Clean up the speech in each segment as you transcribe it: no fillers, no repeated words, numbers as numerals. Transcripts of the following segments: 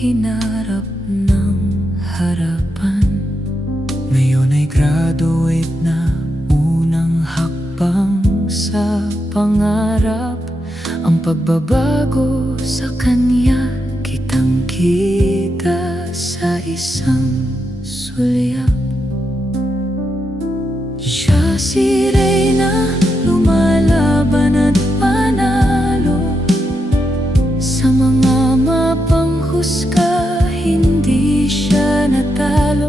hinarap ng harapan. Ngayon ay graduate na, unang hakbang sa pangarap. Ang pagbabago sa kanya, kitang-kita sa isang sulyap. Siya si Reyna, lumalaban at panalo. Sa mga mapanghusga, hindi siya natalo.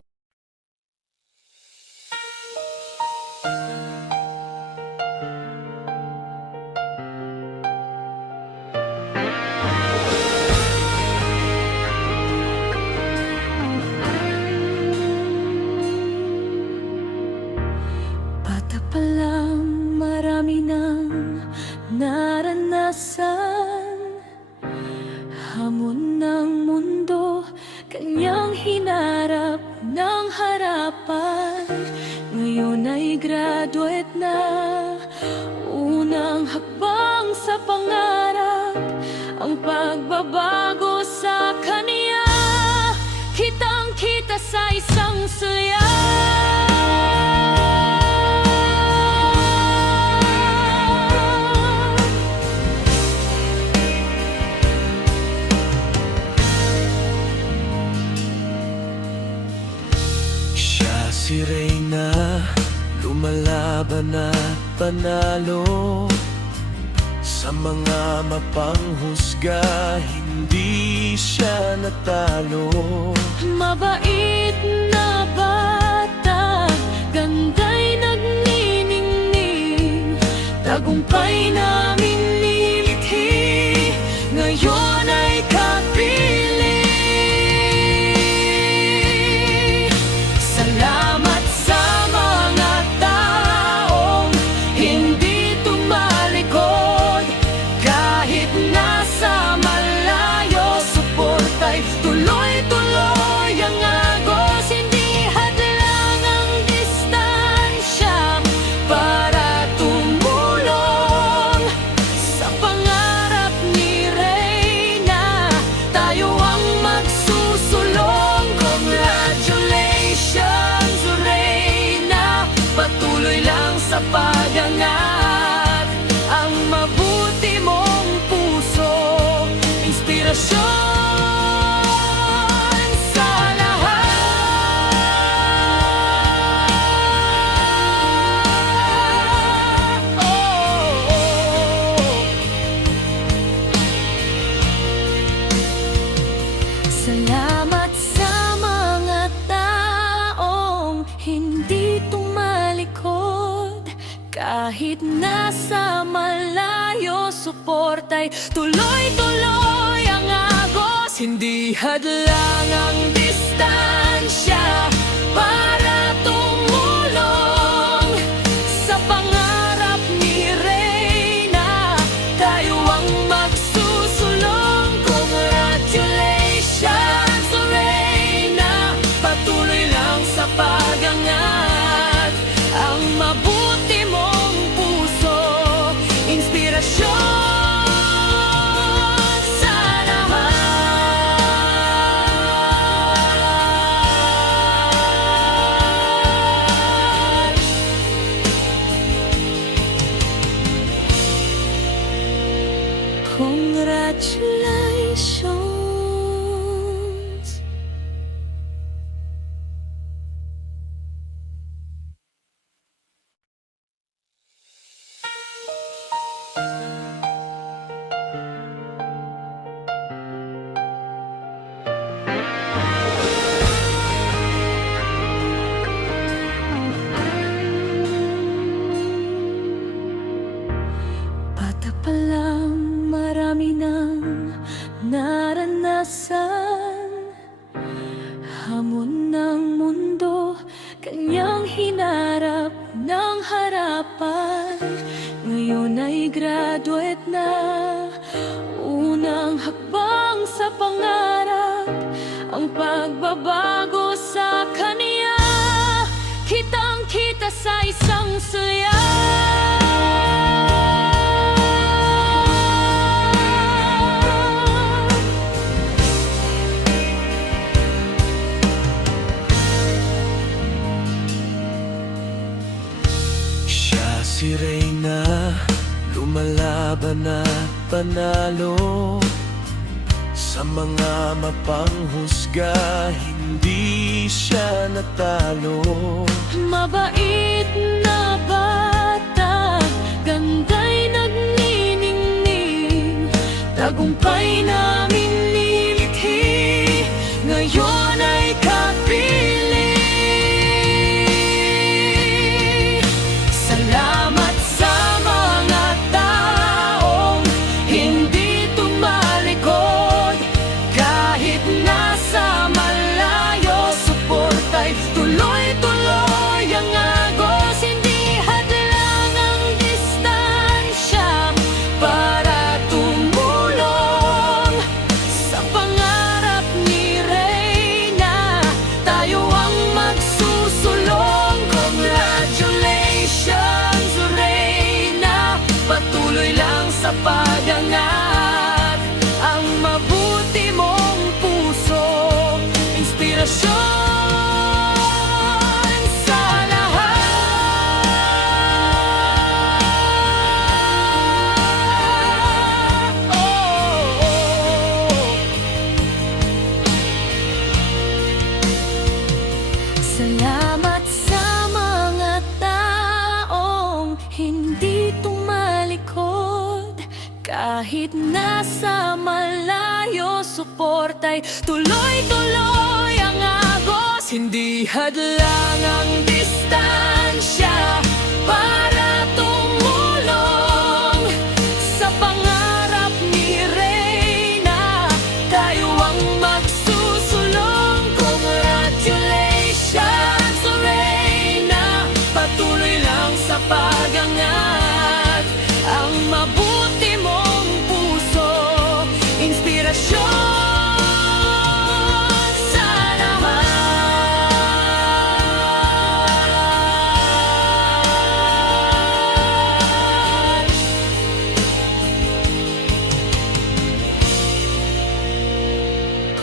Bata pa lang, marami nang naranasan. Hamon ng mundo, kanyang hinarap ng harapan. Ngayon ay graduate na, unang hakbang sa pangarap. Ang pagbabago sa kanya, kitang-kita sa isang sulyap. Si Reyna, lumalaban at panalo. Sa mga mapanghusga, hindi siya natalo. Mabait na bata, ganda'y nagniningning. Tagumpay namin nilithi, ngayon ay kapili. Salamat sa mga taong hindi tumalikod. Kahit nasa malayo, suporta'y tuloy-tuloy ang agos. Hindi hadlang ang distansya para tumulong sa pangarap ni Reyna. Tayo ang magsusulong. Congratulations, Reyna, patuloy lang sa pag-angat. Ang mabuti mong puso, inspirasyon sa lahat. Salamat sa mga taong hindi tumalikod. Kahit nasa malayo, suporta'y tuloy-tuloy ang agos. Hindi hadlang ang distansya para tumulong sa pangarap ni Reyna. Tayo ang magsusulong. Congratulations, Reyna, patuloy lang sa pag-angat. Ang mabuti mong puso, inspirasyon sa lahat. Congratulations. Bata pa lang, marami nang naranasan. Hamon ng mundo, kanyang hinarap ng harapan. Ngayon ay graduate na, unang hakbang sa pangarap. Ang pagbabago sa kanya, kitang-kita sa isang sulyap. si Reyna, lumalaban at panalo. Sa mga mapanghusga, hindi siya natalo. Mabait na bata, ganda'y nagniningning. Tagumpay namin nilithi, ngayon ay kapili. Salamat sa mga taong hindi tumalikod. Kahit nasa malayo, suporta'y tuloy-tuloy ang agos. Hindi hadlang ang distansya para tumulong sa pangarap ni Reyna. Tayo ang magsusulong. Congratulations, Reyna, patuloy lang sa pag-angat. Ang mabuti mong puso, inspirasyon sa lahat. Salamat sa mga taong hindi tumalikod. Kahit nasa malayo, suporta'y tuloy-tuloy ang agos. Hindi hadlang ang distansya para tumulong sa pangarap ni Reyna. Tayo ang magsusulong. Congratulations, Reyna, patuloy lang sa pag-angat. Ang mabuti mong puso, inspirasyon sa lahat.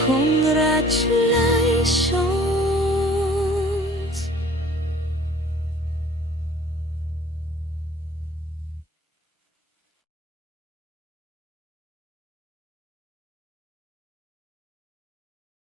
Congratulations.